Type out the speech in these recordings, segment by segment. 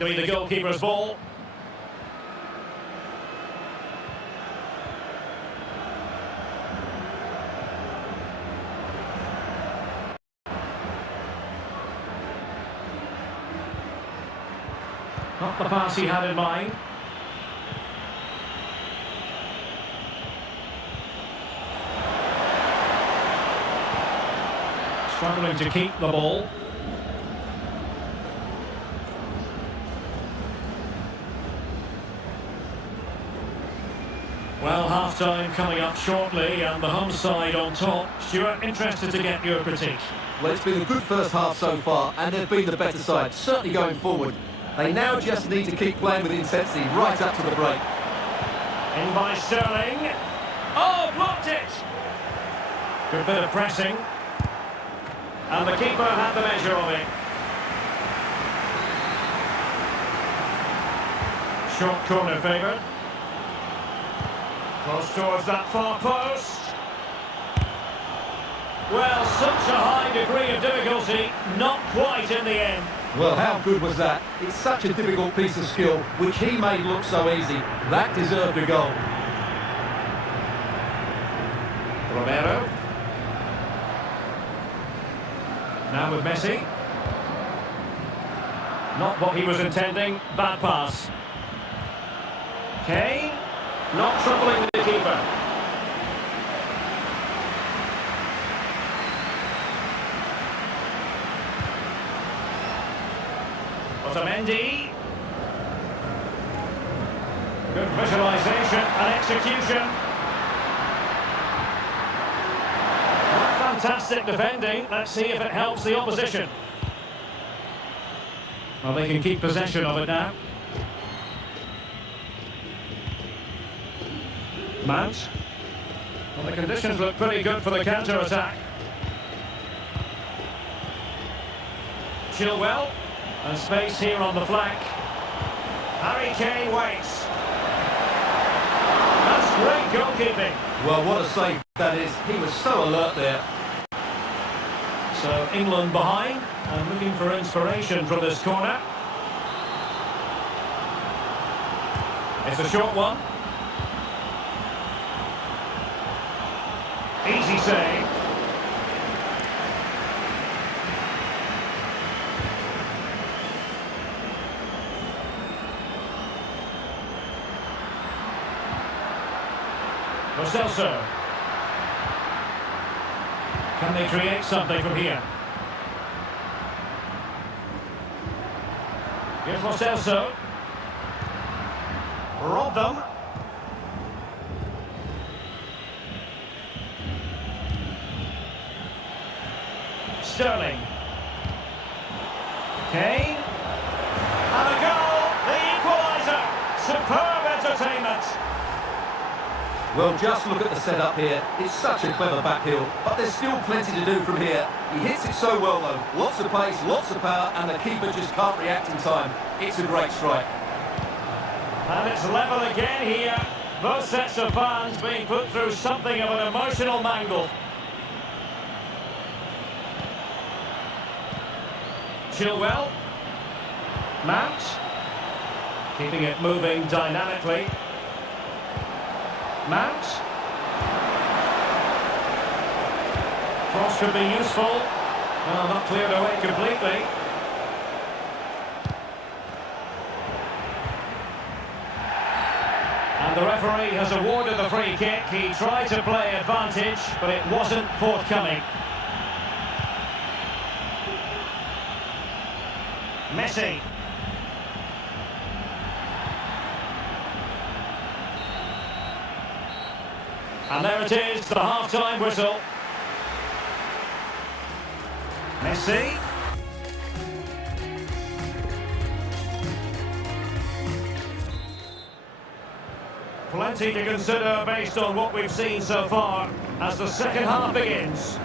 to be the goalkeeper's ball. Not the pass he had in mind. Struggling to keep the ball. Well, half-time coming up shortly and the home side on top. Stuart, interested to get your critique. Well, it's been a good first half so far and they've been the better side, certainly going forward. They now just need to keep playing with intensity right up to the break. In by Sterling. Oh, blocked it! Good bit of pressing. And the keeper had the measure of it. Short corner favoured. Close towards that far post. Well, such a high degree of difficulty, not quite in the end. Well, how good was that? It's such a difficult piece of skill, which he made look so easy. That deserved a goal. Romero. Now with Messi. Not what he was intending. Bad pass. Kane. Not troubling the keeper. Otamendi. Good visualisation and execution. Fantastic defending. Let's see if it helps the opposition. Well, they can keep possession of it now. Mount. Well, the conditions look pretty good for the counter-attack. Chilwell. And space here on the flank. Harry Kane waits. That's great goalkeeping. Well, what a save that is. He was so alert there. So England behind and looking for inspiration from this corner. It's a short one. Easy save. Celso. Can they create something from here? Here's Lo Celso. Rob them. Sterling. Kane. And a goal. The equaliser. Superb entertainment. Well, just look at the setup here. It's such a clever backhill, but there's still plenty to do from here. He hits it so well, though. Lots of pace, lots of power, and the keeper just can't react in time. It's a great strike. And it's level again here. Both sets of fans being put through something of an emotional mangle. Chilwell. Mount. Keeping it moving dynamically. Mount. Cross could be useful. Well, not cleared away completely. And the referee has awarded the free kick. He tried to play advantage, but it wasn't forthcoming. Messi. And there it is, the half-time whistle. Messi. Plenty to consider based on what we've seen so far as the second half begins.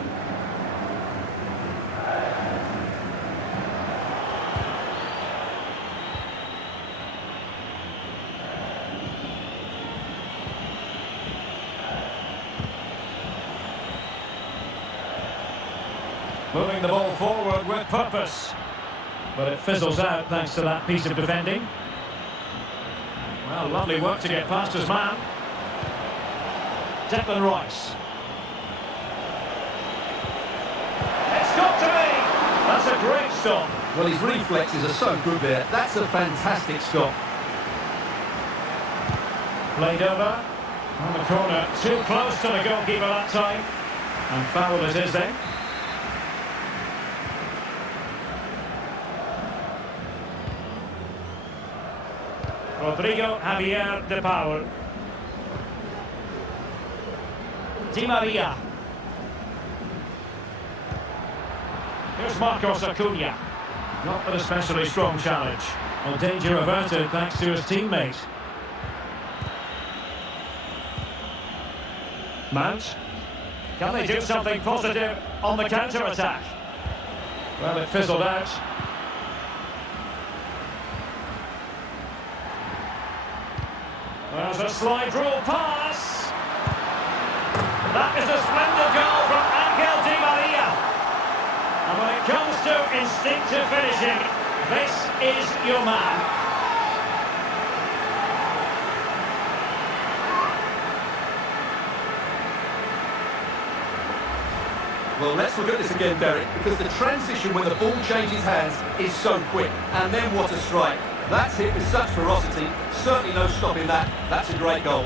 Moving the ball forward with purpose. But it fizzles out thanks to that piece of defending. Well, lovely work to get past his man. Declan Rice. It's got to be! That's a great stop. Well, his reflexes are so good there. That's a fantastic stop. Played over. On the corner. Too close to the goalkeeper that time. And foul it is then. Rodrigo Javier de Paul. Di Maria. Here's Marcos Acuna. Not an especially strong challenge. Well, danger averted thanks to his teammate. Mount. Can they do something positive on the counter-attack? Well, it fizzled out. There's a slide rule pass. That is a splendid goal from Angel Di Maria. And when it comes to instinctive finishing, this is your man. Well, let's look at this again, Derek, because the transition when the ball changes hands is so quick. And then what a strike. That's hit with such ferocity. Certainly no stopping that. That's a great goal.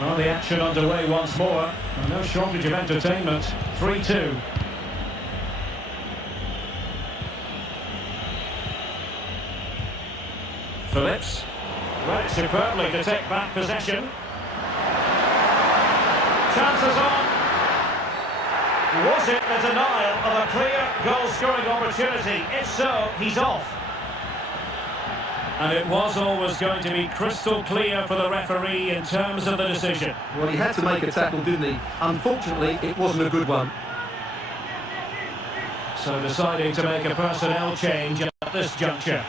Well, the action underway once more. And no shortage of entertainment. 3-2. Phillips. Read it superbly to take back possession. Chances on. Was it the denial of a clear goal-scoring opportunity? If so, he's off. And it was always going to be crystal clear for the referee in terms of the decision. Well, he had to make a tackle, didn't he? Unfortunately, it wasn't a good one. So deciding to make a personnel change at this juncture.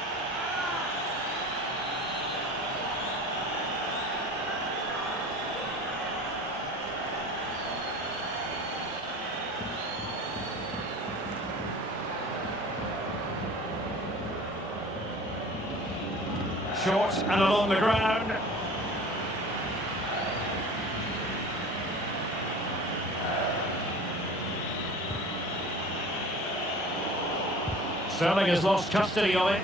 Short and along the ground. Sterling has lost custody of it.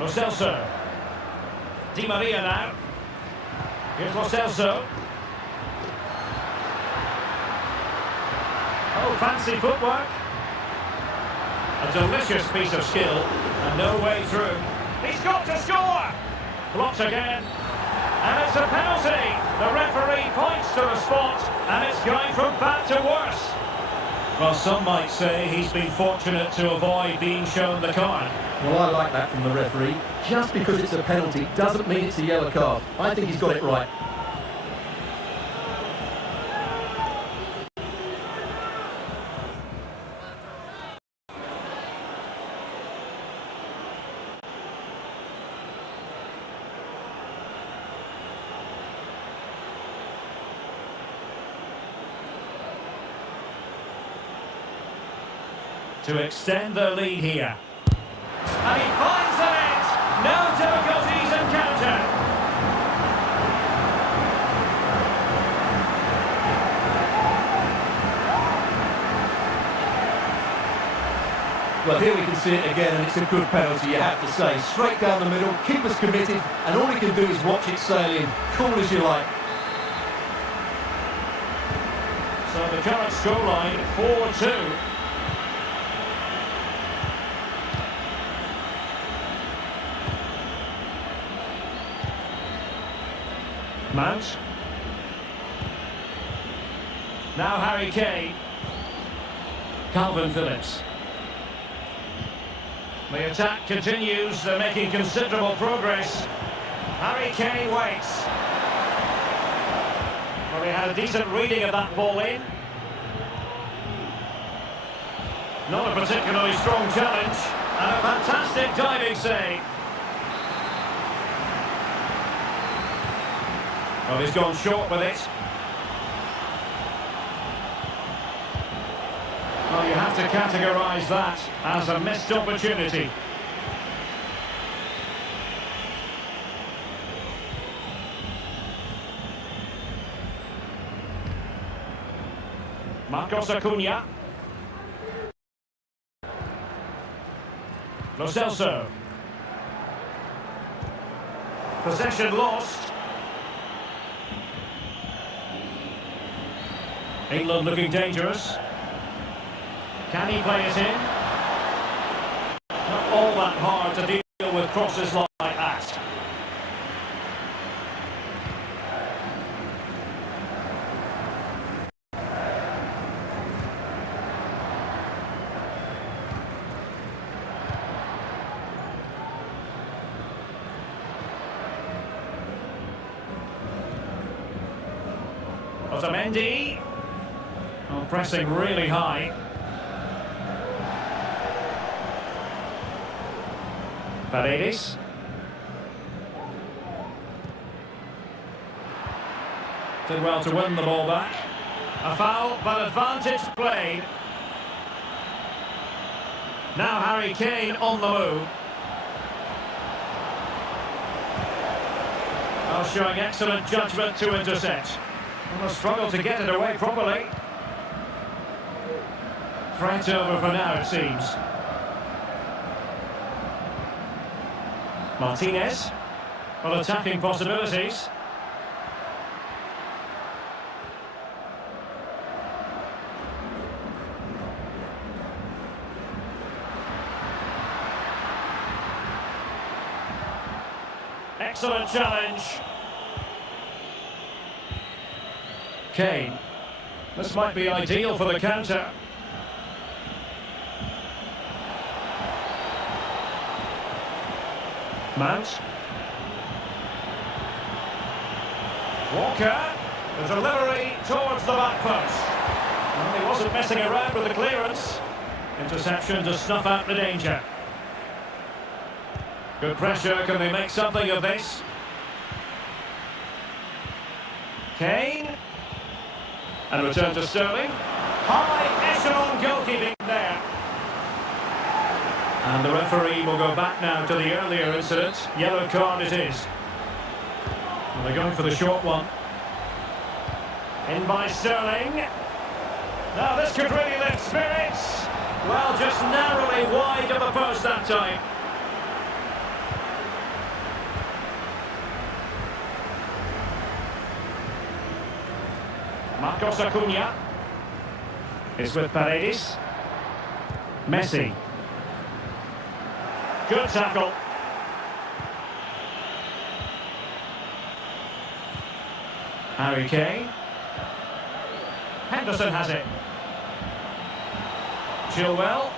Lo Celso. Di Maria now. Here's Lo Celso. Oh, fancy footwork. A delicious piece of skill, and no way through. He's got to score! Blocked again. And it's a penalty. The referee points to the spot, and it's going from bad to worse. Well, some might say he's been fortunate to avoid being shown the card. Well, I like that from the referee. Just because it's a penalty doesn't mean it's a yellow card. I think he's got it right. To extend their lead here. And he finds the net. No difficulties encountered. Well, here we can see it again, and it's a good penalty, you have to say. Straight down the middle, keeper's committed, and all he can do is watch it sail in. Cool as you like. So the current scoreline, 4-2. Mount. Now Harry Kane. Calvin Phillips. The attack continues. They're making considerable progress. Harry Kane waits. Well, he had a decent reading of that ball in. Not a particularly strong challenge. And a fantastic diving save. Well, he's gone short with it. Well, you have to categorise that as a missed opportunity. Marcos Acuna. Lo Celso. Possession lost. England looking dangerous. Can he play it in? Not all that hard to deal with crosses like that. Otamendi. Oh, pressing really high. Paredes. Did well to win the ball back. A foul, but advantage played. Now Harry Kane on the move. Oh, showing excellent judgment to intercept. Well, a struggle to get it away properly. Threat over for now, it seems. Martinez. Well, attacking possibilities. Excellent challenge. Kane. This might be ideal for the counter. Mount. Walker. The delivery towards the back post. Well, he wasn't messing around with the clearance. Interception to snuff out the danger. Good pressure. Can they make something of this? Kane. And return to Sterling. High echelon goalkeeping there. And the referee will go back now to the earlier incident. Yellow card it is. Well, they're going for the short one. In by Sterling. Now this could really lift spirits. Well, just narrowly wide of the post that time. Marcos Acuna is with Paredes. Messi. Good tackle. Harry Kane. Henderson has it. Chilwell.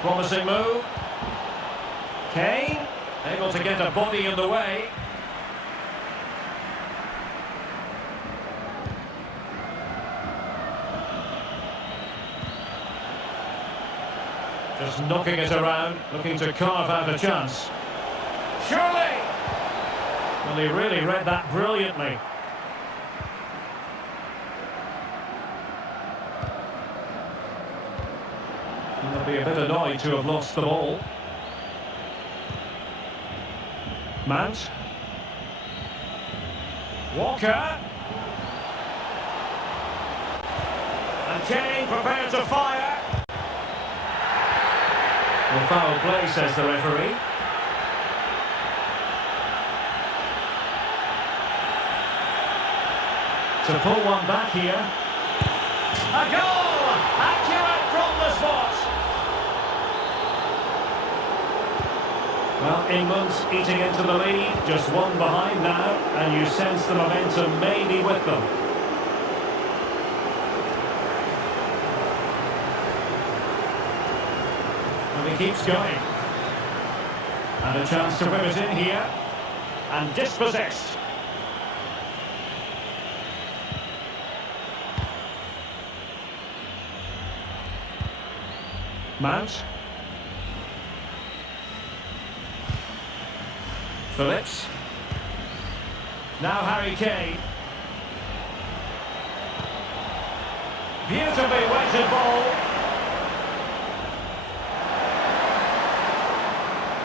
Promising move. Kane. Able to get a body in the way. Just knocking it around, looking to carve out a chance. Surely! Well, he really read that brilliantly. And they'll be a bit annoyed to have lost the ball. Mount. Walker. And Kane prepared to fire. Well, foul play, says the referee. To pull one back here. A goal! Accurate from the spot. Well, England's eating into the lead. Just one behind now. And you sense the momentum may be with them. He keeps going. And a chance to whip it in here. And dispossessed. Mount. Phillips. Now Harry Kane. Beautifully weighted ball.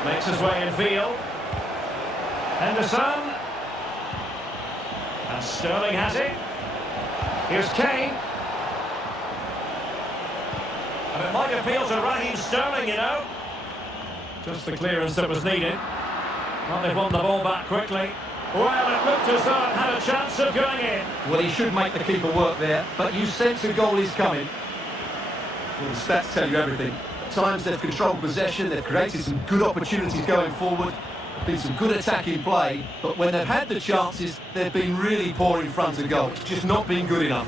Makes his way in field. Henderson. And Sterling has it. Here's Kane. And it might appeal to Raheem Sterling, you know. Just the clearance that was needed. Well, they've won the ball back quickly. Well, it looked as though it had a chance of going in. Well, he should make the keeper work there, but you sense a goal is coming. Well, the stats tell you everything. At times they've controlled possession, they've created some good opportunities going forward, been some good attacking play, but when they've had the chances, they've been really poor in front of goal. It's just not been good enough.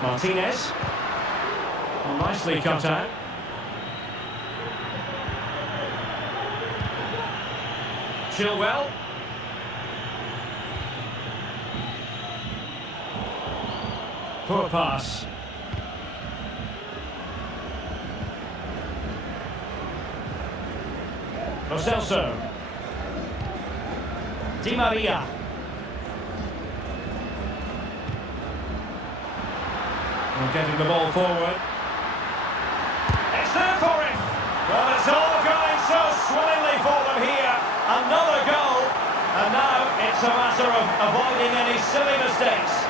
Martinez. Well, nicely cut out. Chilwell. Poor pass. Lo Celso. Di Maria. And getting the ball forward. It's there for him. Well, it's all going so swimmingly for them here. Another goal. And now it's a matter of avoiding any silly mistakes.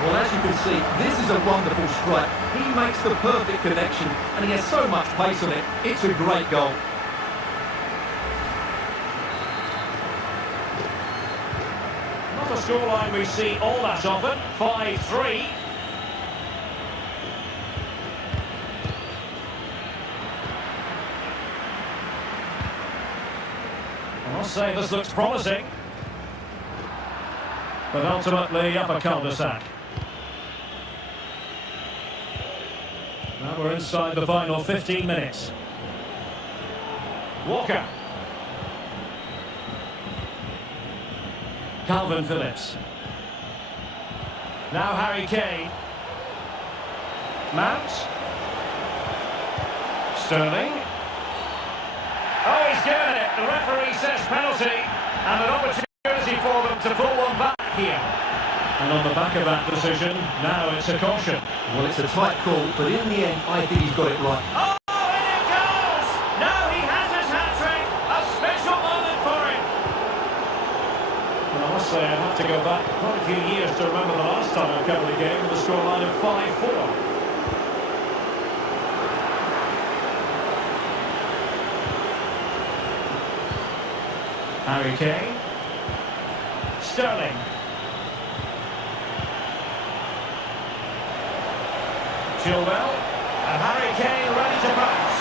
Well, as you can see, this is a wonderful strike. He makes the perfect connection, and he has so much pace on it. It's a great goal. Not a scoreline we see all that often. 5-3. I must say this looks promising. But ultimately up a cul-de-sac. Now we're inside the final 15 minutes. Walker. Calvin Phillips. Now Harry Kane. Mount. Sterling. Oh, he's given it. The referee says penalty. And an opportunity for them to pull one back here. And on the back of that decision, now it's a caution. Well, it's a tight call, but in the end, I think he's got it right. Oh, and it goes! Now he has his hat-trick. A special moment for him. Well, I must say, I'd have to go back quite a few years to remember the last time I covered a game with a scoreline of 5-4. Harry Kane. Sterling. Chilwell. And Harry Kane ready to pass.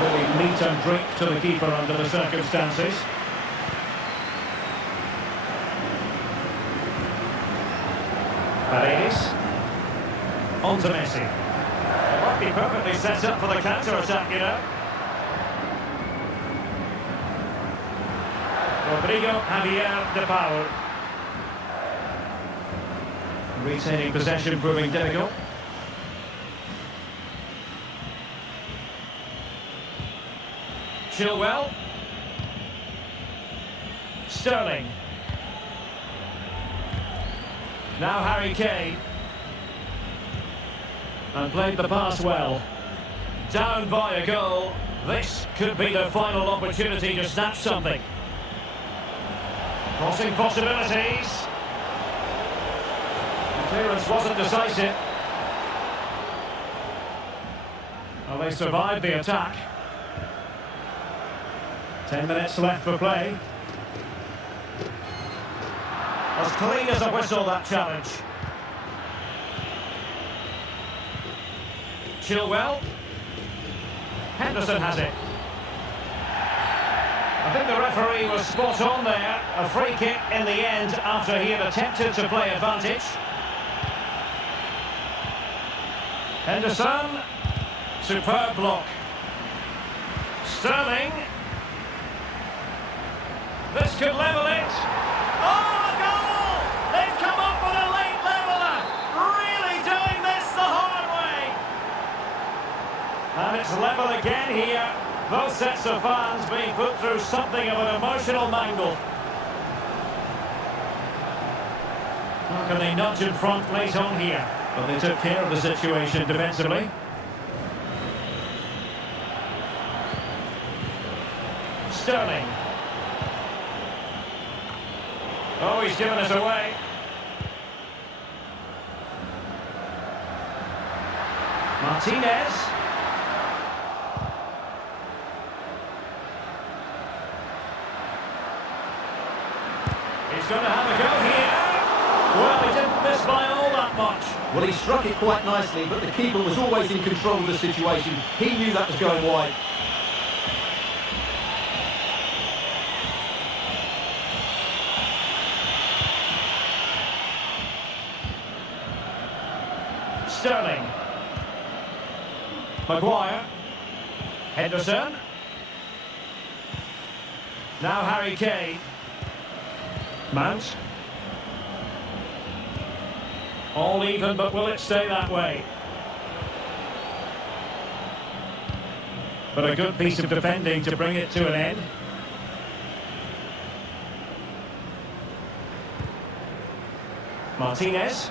Really meat and drink to the keeper under the circumstances. Paredes. On to Messi. It might be perfectly set up for the counter-attack, you know. Rodrigo Javier de Paul. Retaining possession proving difficult. Chilwell. Sterling. Now Harry Kane. And played the pass well. Down by a goal. This could be the final opportunity to snatch something. Crossing possibilities. The clearance wasn't decisive. Well, they survived the attack. 10 minutes left for play. As clean as a whistle, that challenge. Chilwell. Henderson has it. I think the referee was spot on there. A free kick in the end after he had attempted to play advantage. Henderson. Superb block. Sterling. This could level it. Oh, a goal! They've come up with a late leveller. Really doing this the hard way. level again here. Both sets of fans being put through something of an emotional mangle. How can they nudge in front late on here? But they took care of the situation defensively. Sterling. Oh, he's given us away. Martinez. He's going to have a go here. Well, he didn't miss by all that much. Well, he struck it quite nicely, but the keeper was always in control of the situation. He knew that was going wide. Sterling. Maguire. Henderson. Now Harry Kane. Mount. All even, but will it stay that way? But a good piece of defending to bring it to an end. Martinez.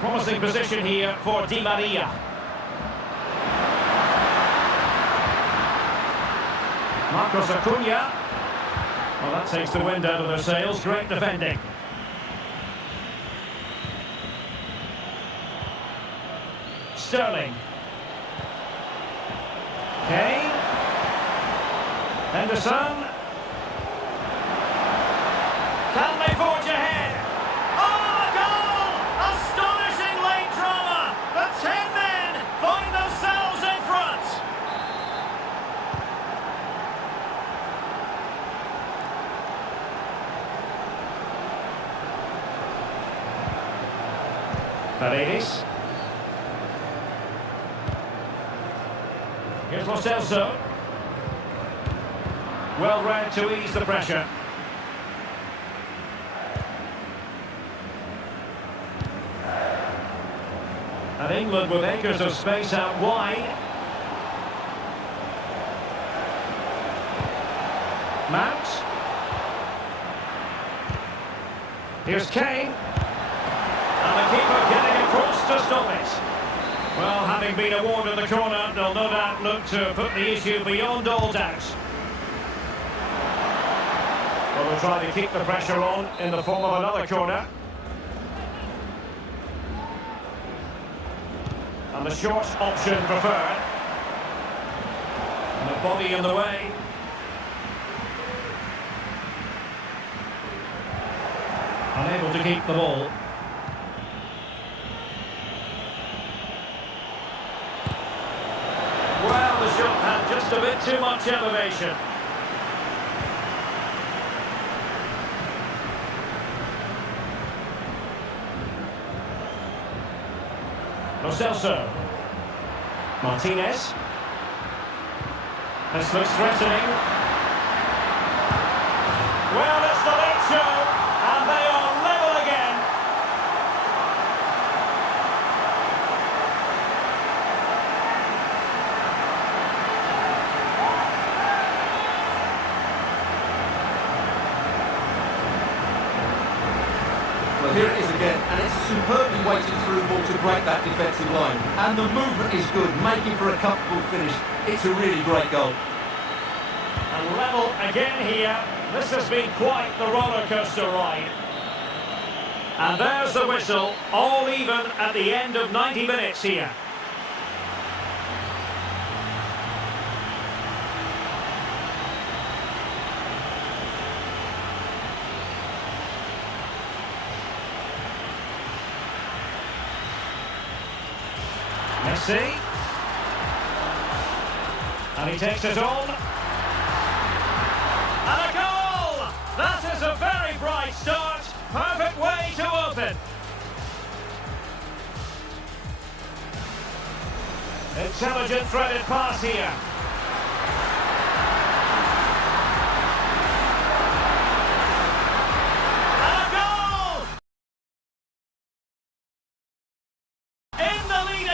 Promising position here for Di Maria. Marcos Acuna. Well, that takes the wind out of their sails. Great defending. Sterling. Kane. Henderson. Can they forge ahead? Oh, a goal! Astonishing late drama. The 10 men find themselves in front. Paredes. Here's Lo Celso. Well read to ease the pressure. And England with acres of space out wide. Mount. Here's Kane. And the keeper getting across to stop it. Well, having been awarded the corner, they'll no doubt look to put the issue beyond all doubt. Well, they'll try to keep the pressure on in the form of another corner. And the short option preferred. And the body in the way. Unable to keep the ball. Well, the shot had just a bit too much elevation. Lo Celso. Martinez. This looks threatening. Well, it's the late show, and they are level again. Well, here it is again, and it's a superbly weighted through ball to break that defensive line. And the movement is good, making for a comfortable finish. It's a really great goal. And level again here. This has been quite the roller coaster ride. And there's the whistle, all even at the end of 90 minutes here. Messi. And he takes it on. And a goal! That is a very bright start. Perfect way to open. Intelligent threaded pass here. And a goal! In the lead